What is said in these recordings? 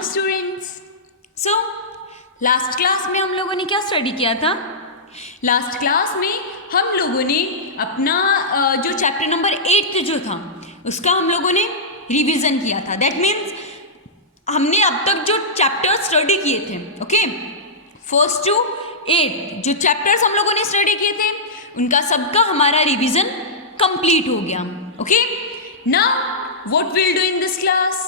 Morning students. So last class में हम लोगों ने क्या स्टडी किया था? लास्ट क्लास में हम लोगों ने अपना जो चैप्टर नंबर 8 जो था उसका हम लोगों ने रिवीजन किया था। दैट मीन्स हमने अब तक जो चैप्टर स्टडी किए थे, ओके, 1 to 8 जो चैप्टर्स हम लोगों ने स्टडी किए थे उनका सबका हमारा रिवीजन कंप्लीट हो गया। Okay, now what will do in this class?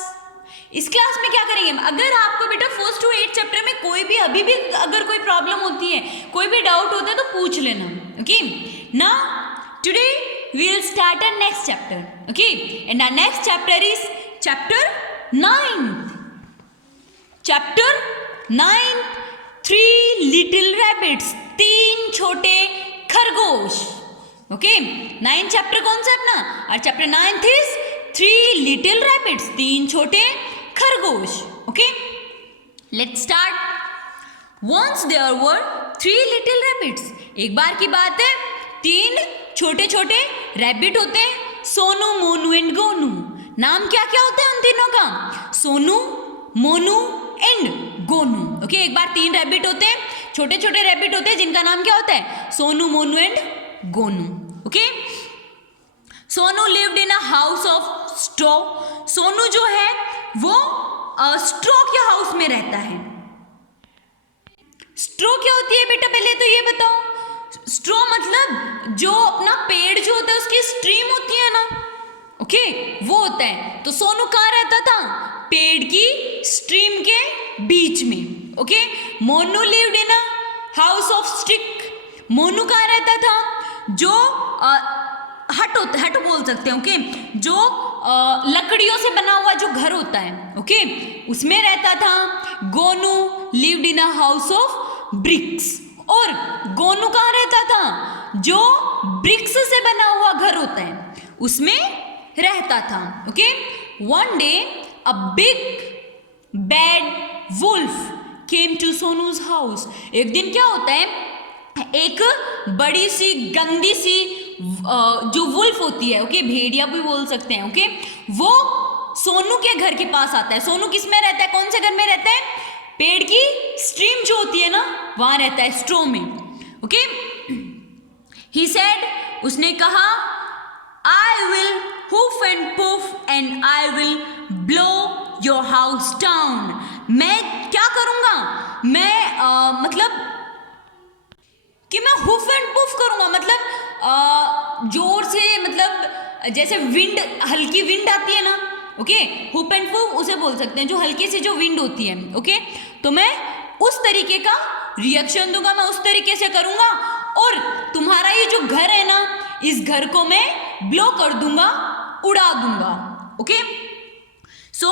इस क्लास में क्या करेंगे? अगर आपको बेटा 1 to 8 चैप्टर में कोई भी अभी भी अगर कोई प्रॉब्लम होती है, कोई भी डाउट होता है तो पूछ लेना। Okay, now today we will start our next chapter. Okay, and our next chapter is chapter 9। Chapter 9, 3 little rabbits, 3 छोटे खरगोश। ओके, 9 चैप्टर कौन सा अपना? और चैप्टर 9 इज 3 लिटिल रैबिट्स, 3 छोटे खरगोश। Okay, let's start. Once there were 3 little rabbits. एक बार की बात है, 3 छोटे छोटे रैबिट होते हैं, सोनू, मोनू एंड गोनू। नाम क्या क्या होते हैं उन तीनों का? सोनू, मोनू एंड गोनू। ओके, एक बार 3 रैबिट होते हैं, छोटे छोटे रैबिट होते हैं जिनका नाम क्या होता है? Sonu, Monu and Gonu. Okay, Sonu lived in a house of straw. Sonu जो है वो स्ट्रॉ के हाउस में रहता है। स्ट्रॉ क्या होती है बेटा, पहले तो ये बताओ। स्ट्रॉ मतलब जो अपना पेड़ जो होता है उसकी स्ट्रीम होती है ना, ओके, वो होता है। तो सोनू कहाँ रहता था? पेड़ की स्ट्रीम के बीच में। Okay, Monu lived in a house of stick. Monu कहाँ रहता था? जो हट बोल सकते हैं, ओके, जो लकड़ियों से बना हुआ जो घर होता है, ओके, उसमें रहता था। Gonu lived in a house of BRICS. और गोनू कहाँ रहता था? जो ब्रिक्स से बना हुआ घर होता है उसमें रहता था। Okay, one day a big bad wolf came to Sonu's house. एक दिन क्या होता है, एक बड़ी सी गंदी सी जो वुल्फ होती है, ओके, भेड़िया भी बोल सकते हैं, ओके, वो सोनू के घर के पास आता है। सोनू किस में रहता है? कौन से घर में रहता है? पेड़ की स्ट्रीम जो होती है ना वहां रहता है, स्ट्रॉ में। ओके, ही सेड, उसने कहा, I will HUF and puff and I will blow your house down. मैं क्या करूंगा? मैं मतलब कि मैं हुफ एंड पुफ करूंगा, मतलब जोर से, मतलब जैसे विंड, हल्की विंड आती है ना, ओके, हुफ एंड पुफ उसे बोल सकते हैं, जो हल्की सी जो विंड होती है। ओके, तो मैं उस तरीके का रिएक्शन दूंगा, मैं उस तरीके से करूंगा और तुम्हारा ये जो घर है ना, इस घर को मैं ब्लो कर दूंगा, उड़ा दूंगा। Okay, so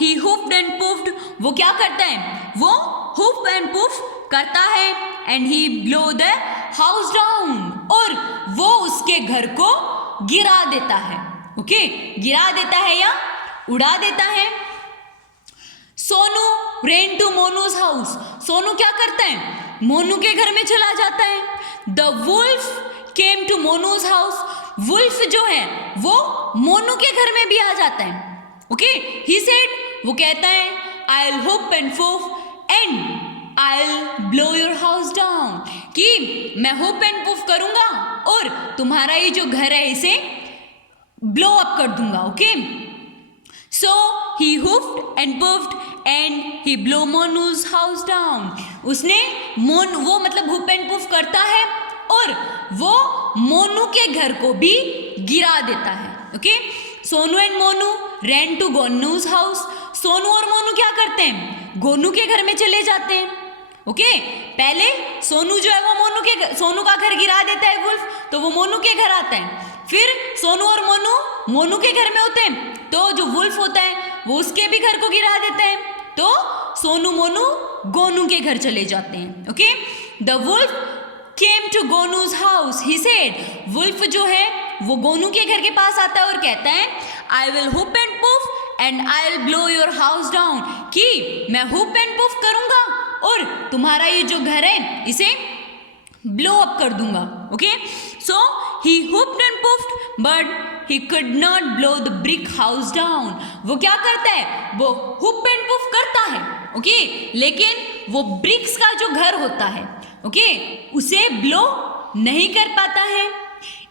he huffed and puffed. वो क्या करता है? वो हुफ एंड पुफ करता है and he blow the house down, और वो उसके घर को गिरा देता है। ओके, गिरा देता है या उड़ा देता है। Sonu ran to Monu's house. Sonu क्या करता है? मोनू के घर में चला जाता है। The wolf came to Monu's house. Wolf जो है वो मोनू के घर में भी आ जाता है। ओके, ही सेड, वो कहता है, I will hoop and puff and I will blow your house down, कि मैं हुप एंड पुफ करूंगा और तुम्हारा ये जो घर है इसे ब्लो अप कर दूंगा। Okay, so he huffed and puffed and he blew Monu's house down. उसने वो मतलब हुप एंड पुफ करता है और वो मोनू के घर को भी गिरा देता है। Okay, Sonu and Monu ran to Gonu's house. Sonu और मोनू क्या करते हैं? गोनू के घर में चले जाते हैं। ओके, पहले सोनू जो है वो सोनू का घर गिरा देता है वुल्फ, तो वो मोनू के घर आता है। फिर सोनू और मोनू के घर में होते हैं, तो जो वुल्फ होता है वो उसके भी घर को गिरा देता है, तो सोनू मोनू गोनू के घर चले जाते हैं। Okay, the wolf came to Gonu's house. He said, wolf जो है वो गोनू के घर के पास आता है और कहता है, I will hoop and puff and I will blow your house down, कि मैं हुप एंड पुफ करूंगा और तुम्हारा ये जो घर है इसे ब्लो अप कर दूंगा। Okay, so he huffed and puffed but he could not blow the brick house down. वो क्या करता है? वो हुप एंड पुफ करता है ओके, लेकिन वो ब्रिक्स का जो घर होता है, ओके, उसे ब्लो नहीं कर पाता है।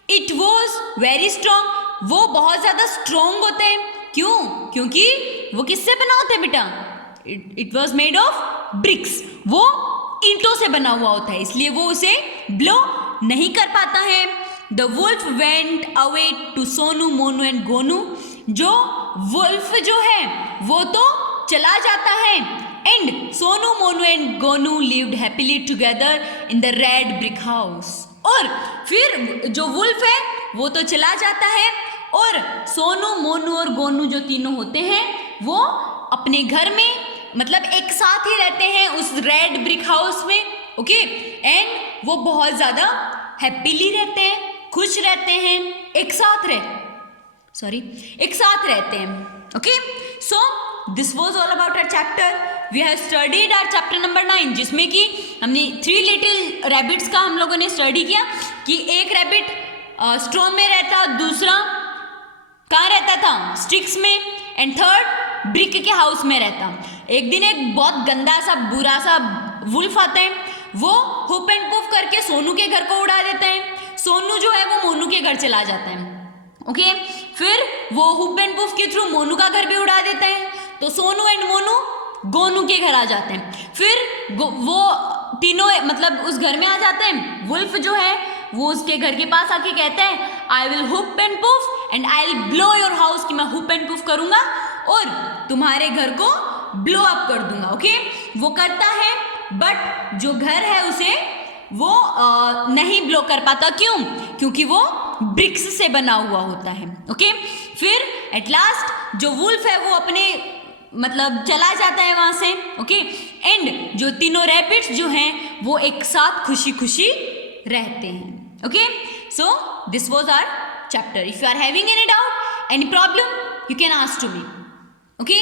इट वॉज वेरी स्ट्रॉन्ग, वो बहुत ज्यादा स्ट्रॉन्ग होते हैं। क्यों? क्योंकि वो किससे बना होता है बेटा? It was made of BRICS, वो ईंटों से बना हुआ होता है, इसलिए वो उसे ब्लो नहीं कर पाता है। The wolf went away to Sonu, Monu and Gonu. जो वुल्फ जो है वो तो चला जाता है, and Sonu, Monu and Gonu lived happily together in the red brick house. और फिर जो वुल्फ है वो तो चला जाता है, और सोनू, मोनू और गोनू जो तीनों होते हैं वो अपने घर में मतलब एक साथ ही रहते हैं उस रेड ब्रिक हाउस में, ओके, एंड वो बहुत ज्यादा हैप्पीली रहते हैं, खुश रहते हैं, एक साथ रहते हैं। Okay, so this was all about our chapter. We have studied our chapter number 9, जिसमें कि हमने 3 लिटिल रैबिट्स का हम लोगों ने स्टडी किया कि एक रैबिट स्ट्रॉ में रहता, दूसरा कहाँ रहता था? स्टिक्स में, एंड थर्ड ब्रिक के हाउस में रहता। एक दिन एक बहुत गंदा सा बुरा सा वुल्फ आता है, वो हुप एंड पुफ करके सोनू के घर को उड़ा देता है। सोनू जो है वो मोनू के घर चला जाता है, ओके, फिर वो हुप एंड पुफ के थ्रू मोनू का घर भी उड़ा देता है, तो सोनू एंड मोनू गोनू के घर आ जाते हैं। फिर वो तीनों मतलब उस घर में आ जाते हैं। वुल्फ जो है वो उसके घर के पास आके कहता है, I will hoop and puff and I will blow your house, कि मैं हुप एंड पुफ करूंगा और तुम्हारे घर को ब्लो अप कर दूंगा। ओके, वो करता है, बट जो घर है उसे वो नहीं ब्लो कर पाता। क्यों? क्योंकि वो ब्रिक्स से बना हुआ होता है। ओके, फिर एट लास्ट जो वुल्फ है वो अपने मतलब चला जाता है वहां से। ओके, एंड जो तीनों रैबिट्स जो हैं वो एक साथ खुशी खुशी रहते हैं। Okay, so this was our chapter. If you are having any doubt, any problem, you can ask to me. Okay,